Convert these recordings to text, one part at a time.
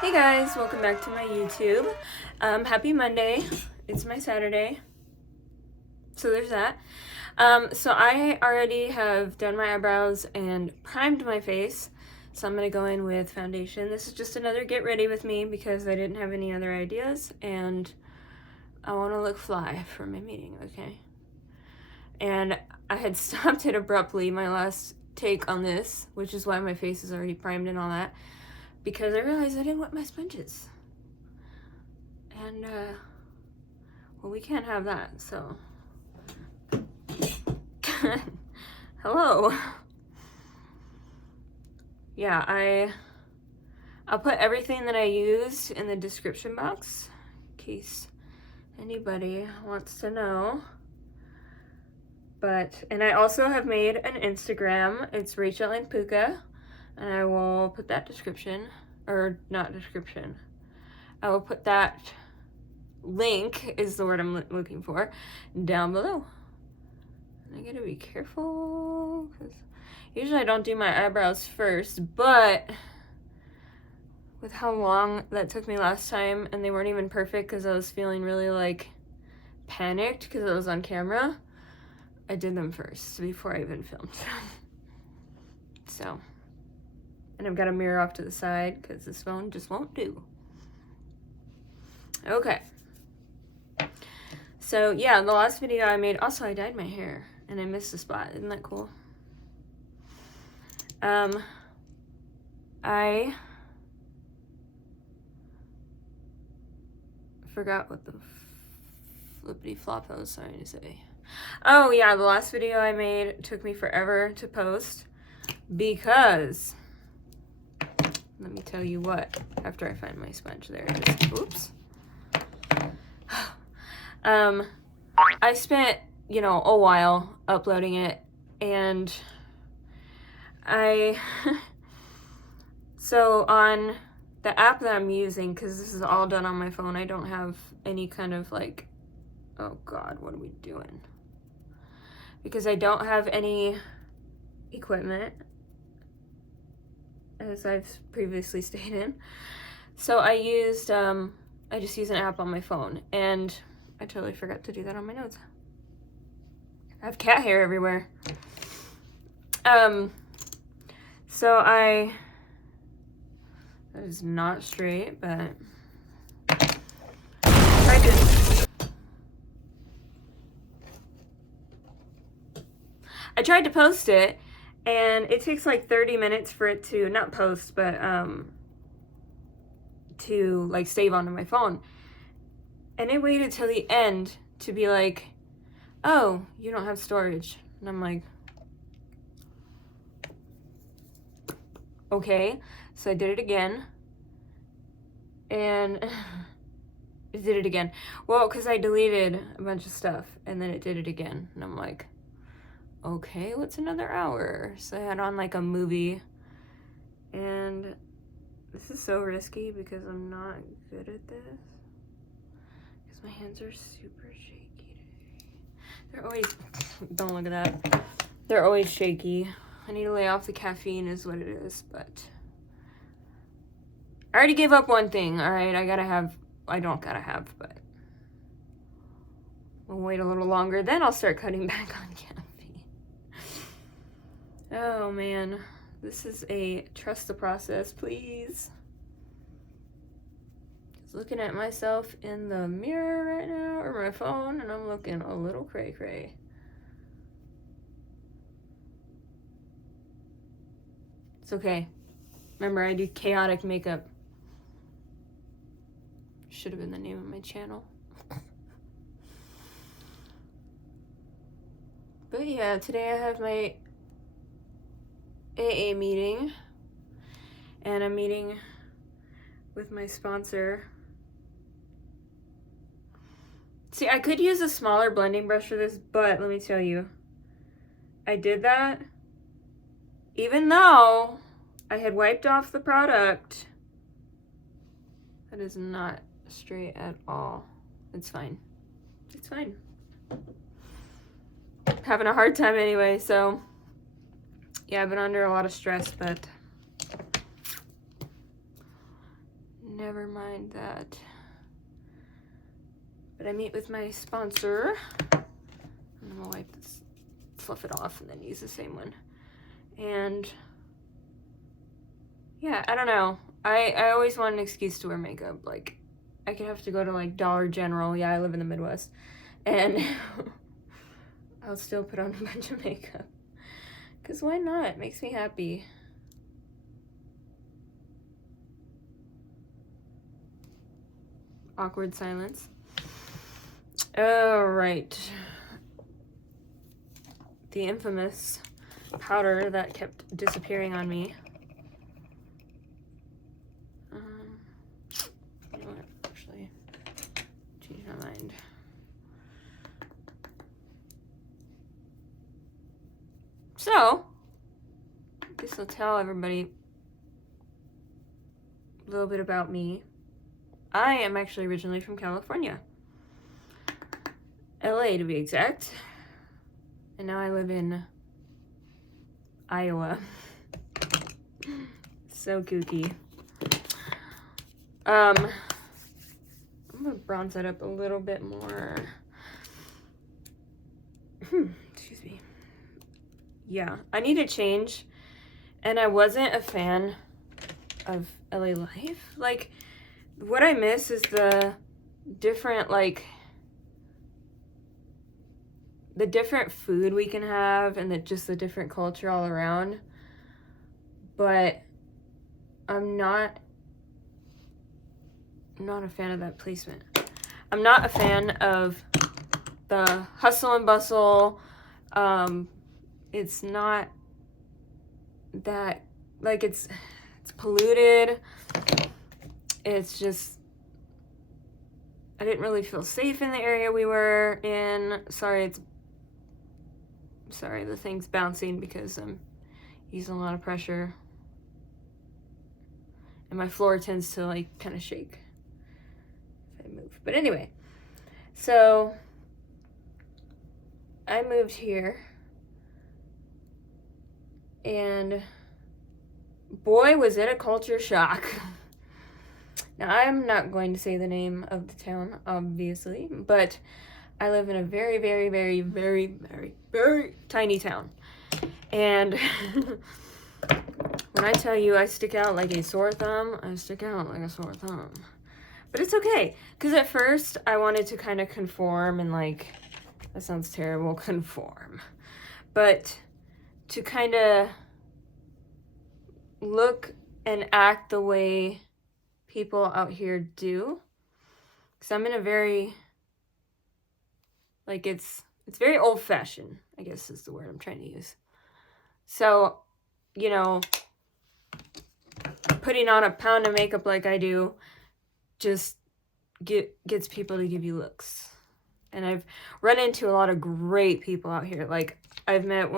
Hey guys, welcome back to my YouTube. Happy Monday. It's my Saturday. So there's that. So I already have done my eyebrows and primed my face. So I'm going to go in with foundation. This is just another get ready with me because I didn't have any other ideas and I want to look fly for my meeting, okay? And I had stopped it abruptly, my last take on this, which is why my face is already primed and all that. Because I realized I didn't wet my sponges. And, well, we can't have that, so. Hello. Yeah, I'll put everything that I used in the description box in case anybody wants to know. And I also have made an Instagram. It's Rachel and Puka. And I will put that description, or not description. I will put that link, is the word I'm looking for, down below. And I gotta be careful, because usually I don't do my eyebrows first, but with how long that took me last time, and they weren't even perfect because I was feeling really, like, panicked because I was on camera, I did them first before I even filmed. So. And I've got a mirror off to the side because this phone just won't do. Okay. So yeah, the last video I made, also I dyed my hair and I missed a spot. Isn't that cool? I forgot what the flippity flop I was trying to say. Oh yeah, the last video I made took me forever to post because, let me tell you what, after I find my sponge, there it is. Oops. I spent, you know, a while uploading it, and so on the app that I'm using, because this is all done on my phone, I don't have any kind of like, oh God, what are we doing? Because I don't have any equipment, as I've previously stated. So I just use an app on my phone, and I totally forgot to do that on my notes. I have cat hair everywhere. So that is not straight, but I tried to post it, and it takes like 30 minutes for it to, not post, but to like save onto my phone. And it waited till the end to be like, oh, you don't have storage. And I'm like, okay. So I did it again. And it did it again. Well, because I deleted a bunch of stuff, and then it did it again. And I'm like, okay, what's another hour? So I had on like a movie, and this is so risky because I'm not good at this. Because my hands are super shaky today. They're always, don't look at that. They're always shaky. I need to lay off the caffeine is what it is, but I already gave up one thing, all right? I don't gotta have, but we'll wait a little longer, then I'll start cutting back on caffeine. Oh man, this is a trust the process, please. Just looking at myself in the mirror right now, or my phone, and I'm looking a little cray-cray. It's okay. Remember, I do chaotic makeup. Should have been the name of my channel. But yeah, today I have my AA meeting, and I'm meeting with my sponsor. See, I could use a smaller blending brush for this, but let me tell you, I did that even though I had wiped off the product. That is not straight at all. It's fine. It's fine. Having a hard time anyway, so yeah, I've been under a lot of stress, but never mind that. But I meet with my sponsor. I'm gonna wipe this, fluff it off, and then use the same one. And yeah, I don't know. I always want an excuse to wear makeup. Like, I could have to go to like Dollar General. Yeah, I live in the Midwest. And I'll still put on a bunch of makeup. Because why not? It makes me happy. Awkward silence. Alright. The infamous powder that kept disappearing on me. You know what? Actually, change my mind. So, this will tell everybody a little bit about me. I am actually originally from California. LA to be exact. And now I live in Iowa. So kooky. I'm gonna bronze that up a little bit more. Excuse me. Yeah, I need to change. And I wasn't a fan of LA life. Like, what I miss is the different, like, the different food we can have and just the different culture all around. But I'm not a fan of that placement. I'm not a fan of the hustle and bustle. It's not that, like, it's polluted. It's just, I didn't really feel safe in the area we were in. Sorry, the thing's bouncing because I'm using a lot of pressure. And my floor tends to, like, kind of shake if I move. But anyway, so I moved here. And boy, was it a culture shock. Now, I'm not going to say the name of the town, obviously, but I live in a very, very, very, very, very, very tiny town. And when I tell you I stick out like a sore thumb, I stick out like a sore thumb. But it's okay, because at first I wanted to kind of conform and, like, that sounds terrible, conform. But to kind of look and act the way people out here do. Because I'm in a very, like, it's very old-fashioned, I guess is the word I'm trying to use. So, you know, putting on a pound of makeup like I do just gets people to give you looks. And I've run into a lot of great people out here. Like, I've met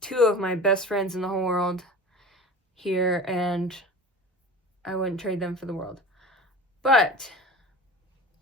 two of my best friends in the whole world here, and I wouldn't trade them for the world. But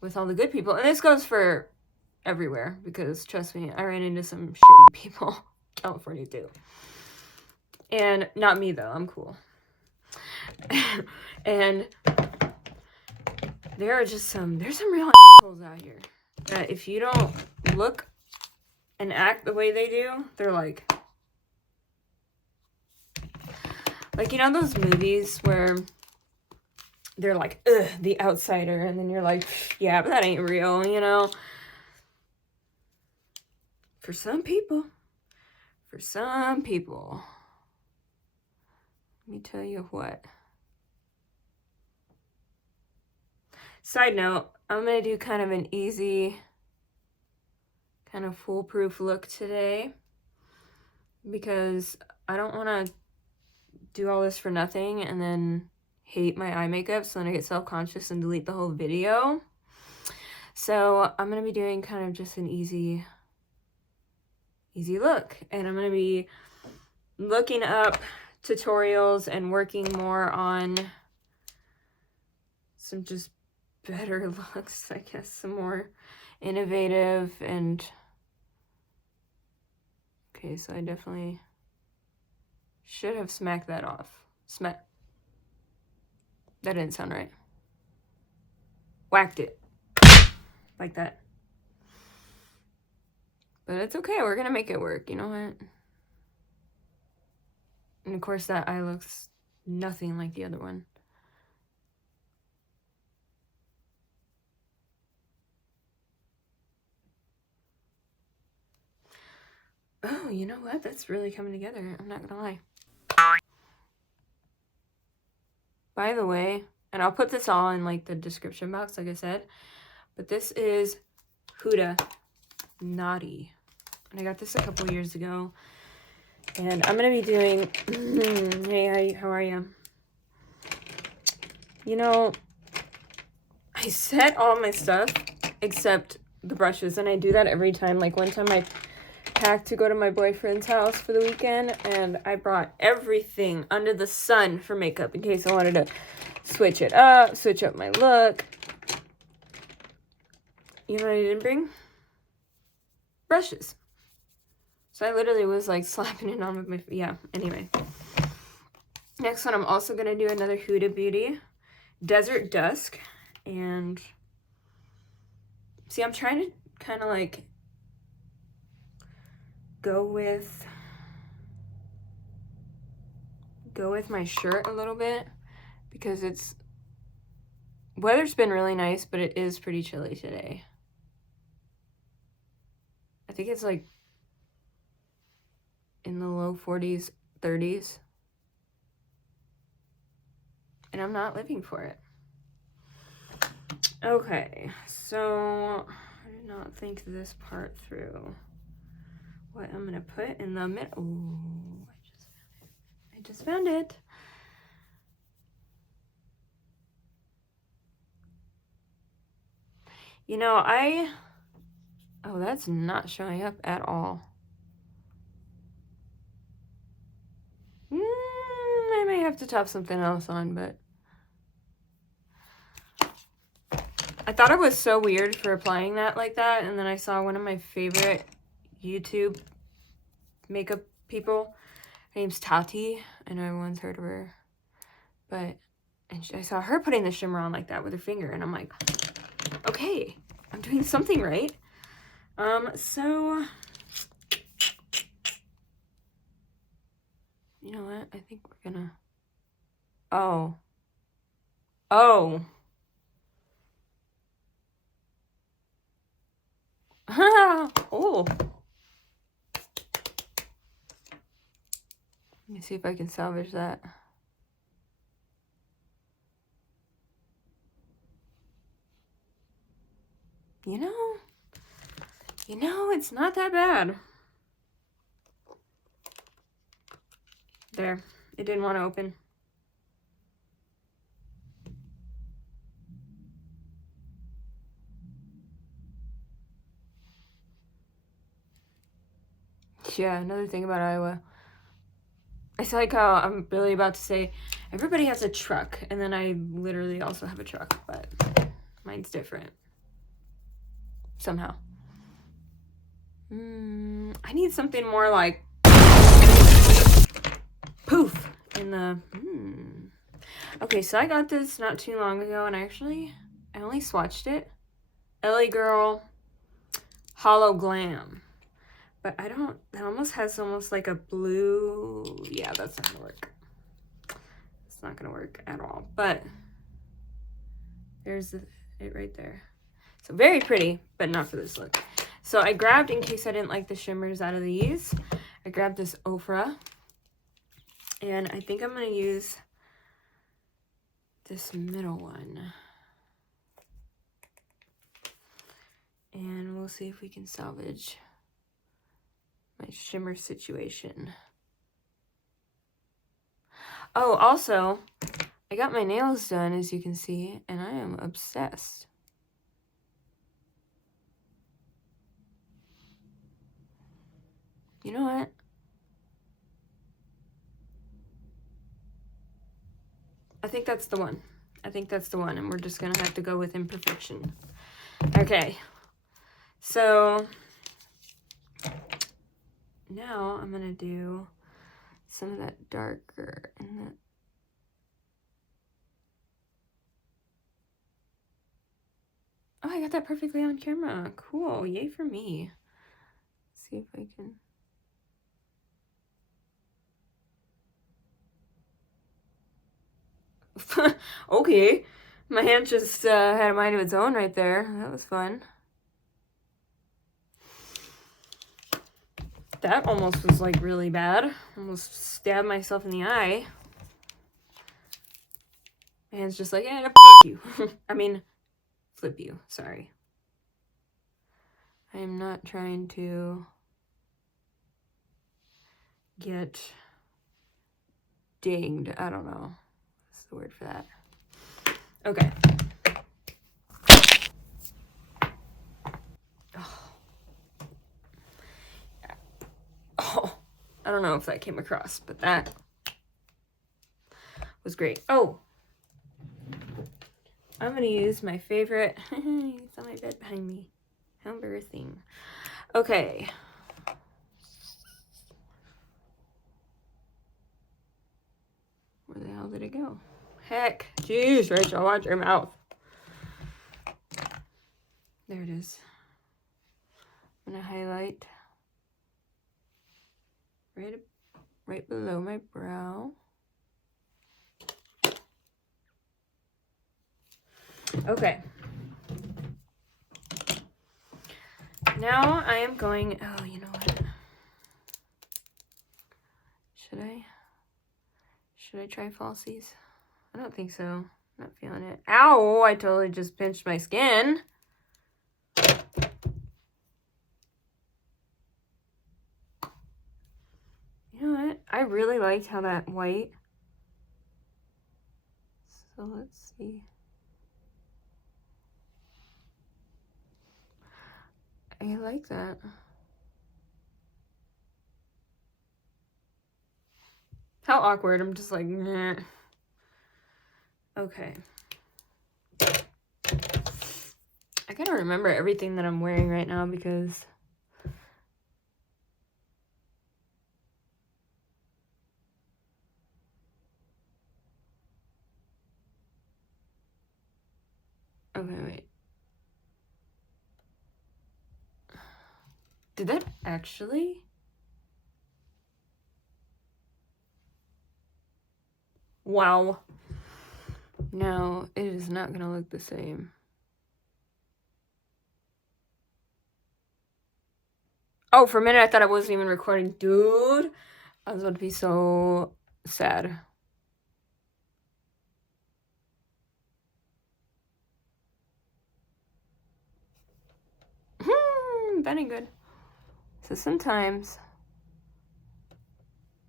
with all the good people, and this goes for everywhere, because trust me, I ran into some shitty people. California too. And not me though, I'm cool. And there's some real assholes out here that if you don't look and act the way they do, they're like, you know those movies where they're like, ugh, the outsider, and then you're like, yeah, but that ain't real, you know? For some people, let me tell you what. Side note, I'm going to do kind of an easy, kind of foolproof look today, because I don't want to do all this for nothing and then hate my eye makeup, so then I get self-conscious and delete the whole video. So I'm going to be doing kind of just an easy look, and I'm going to be looking up tutorials and working more on some just better looks, I guess, some more innovative. And okay, so I definitely should have smacked that off. That didn't sound right. whacked it like that. But it's okay. We're gonna make it work. You know what? And of course, that eye looks nothing like the other one. Oh, you know what? That's really coming together. I'm not gonna lie. By the way, and I'll put this all in like the description box, like I said, but this is Huda Naughty. And I got this a couple years ago. And I'm gonna be doing, hey, how are you? You know, I set all my stuff except the brushes, and I do that every time. Like one time I packed to go to my boyfriend's house for the weekend, and I brought everything under the sun for makeup in case I wanted to switch it up, switch up my look. You know what I didn't bring? Brushes. So I literally was like slapping it on with my, yeah, anyway. Next one, I'm also going to do another Huda Beauty Desert Dusk. And see, I'm trying to kind of like go with my shirt a little bit because weather's been really nice, but it is pretty chilly today. I think it's like in the low 40s, 30s. And I'm not living for it. Okay, so I did not think this part through. What I'm gonna put in the middle. Ooh, I just found it. You know, oh, that's not showing up at all. I may have to top something else on, but I thought it was so weird for applying that like that, and then I saw one of my favorite YouTube makeup people. Her name's Tati. I know everyone's heard of her, but I saw her putting the shimmer on like that with her finger, and I'm like, okay, I'm doing something right. So you know what? I think we're gonna. Oh. Oh. Oh. Let me see if I can salvage that. You know, it's not that bad. There. It didn't want to open. Yeah, another thing about Iowa. It's like how I'm really about to say, everybody has a truck, and then I literally also have a truck, but mine's different. Somehow. I need something more like poof in the Okay, so I got this not too long ago, and I only swatched it. LA Girl Hollow Glam. But it almost has almost like a blue, yeah, that's not gonna work. It's not gonna work at all, but there's it right there. So very pretty, but not for this look. So I grabbed, in case I didn't like the shimmers out of these, I grabbed this Ofra, and I think I'm gonna use this middle one. And we'll see if we can salvage my shimmer situation. Oh, also, I got my nails done, as you can see, and I am obsessed. You know what? I think that's the one. I think that's the one, and we're just gonna have to go with imperfection. Okay. So now I'm gonna do some of that darker in the Oh, I got that perfectly on camera. Cool. Yay for me. Let's see if I can. Okay. My hand just had a mind of its own right there. That was fun. That almost was like really bad. Almost stabbed myself in the eye. My hand's just like, yeah, f you. I mean, flip you. Sorry. I am not trying to get dinged. I don't know. What's the word for that? Okay. Oh, I don't know if that came across, but that was great. Oh, I'm going to use my favorite. It's on my bed behind me. How embarrassing. Okay. Where the hell did it go? Heck. Jeez, Rachel, watch your mouth. There it is. I'm going to highlight right below my brow. Okay. Now I am going, oh, you know what? Should I try falsies? I don't think so. I'm not feeling it. Ow, I totally just pinched my skin. You know what? I really liked how that white. So let's see. I like that. How awkward. I'm just like, nah. Okay. I gotta remember everything that I'm wearing right now because okay, wait. Did that actually? Wow. No, it is not gonna look the same. Oh, for a minute I thought I wasn't even recording. Dude, I was about to be so sad. That ain't good. So sometimes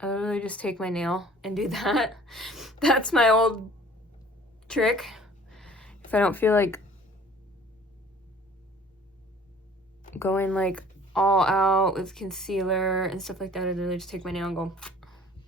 I literally just take my nail and do that. That's my old trick. If I don't feel like going like all out with concealer and stuff like that, I literally just take my nail and go.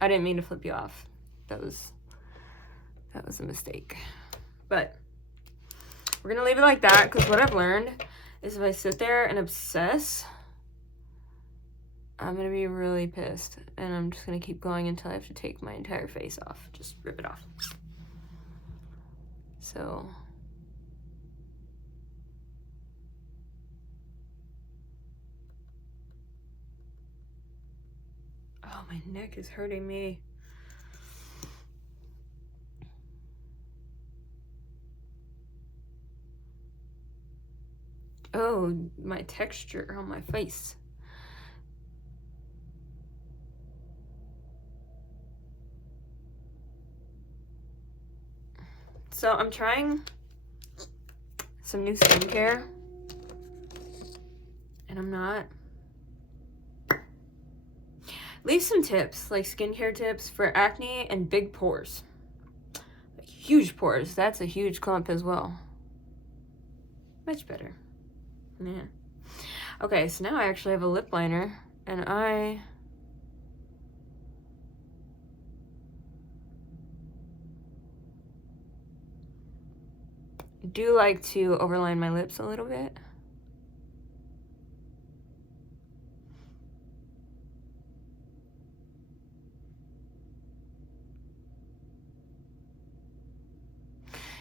I didn't mean to flip you off. That was a mistake. But we're gonna leave it like that because what I've learned is if I sit there and obsess, I'm gonna be really pissed, and I'm just gonna keep going until I have to take my entire face off. Just rip it off. So oh, my neck is hurting me. Oh, my texture on my face. So I'm trying some new skincare, and I'm not. Leave some tips, like skincare tips for acne and big pores. Like huge pores, that's a huge clump as well. Much better. Yeah. Okay, so now I actually have a lip liner, and I do like to overline my lips a little bit.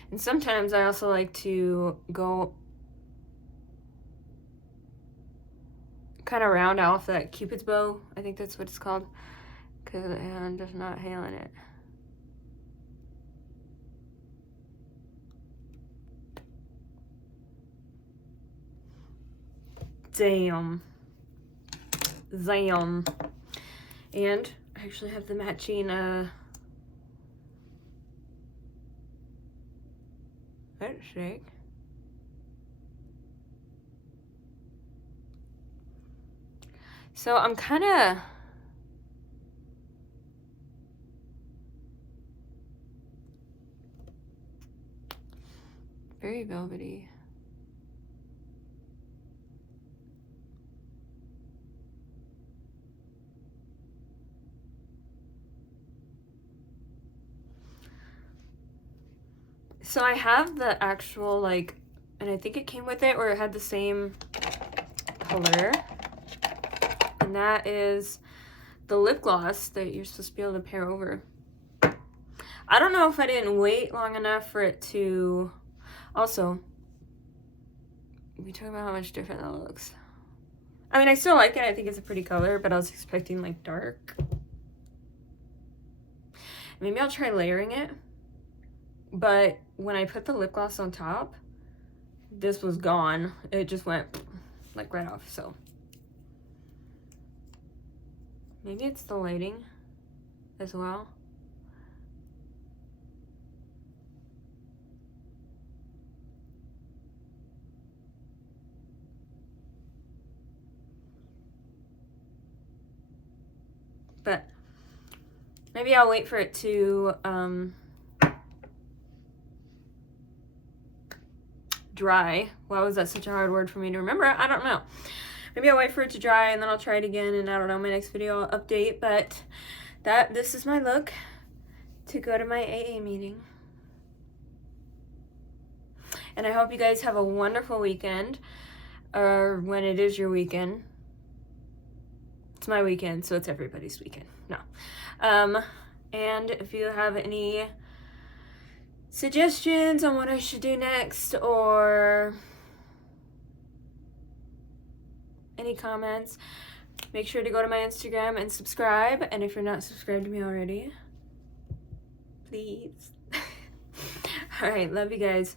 And sometimes I also like to go kind of round off that Cupid's bow. I think that's what it's called. Because I'm just not hailing it. Damn. Zam. And I actually have the matching lipstick. So I'm kind of very velvety. So I have the actual, like, and I think it came with it, or it had the same color. And that is the lip gloss that you're supposed to be able to pair over. I don't know if I didn't wait long enough for it to... Also, we talk about how much different that looks. I mean, I still like it. I think it's a pretty color, but I was expecting, like, dark. Maybe I'll try layering it. But when I put the lip gloss on top, this was gone. It just went, like, right off, so. Maybe it's the lighting as well. But maybe I'll wait for it to dry. Why was that such a hard word for me to remember? I don't know. Maybe I'll wait for it to dry and then I'll try it again, and I don't know, my next video I'll update. But this is my look to go to my AA meeting. And I hope you guys have a wonderful weekend, or when it is your weekend. It's my weekend, so it's everybody's weekend. No. And if you have any suggestions on what I should do next, or any comments, make sure to go to my Instagram and subscribe. And if you're not subscribed to me already, please. All right, love you guys.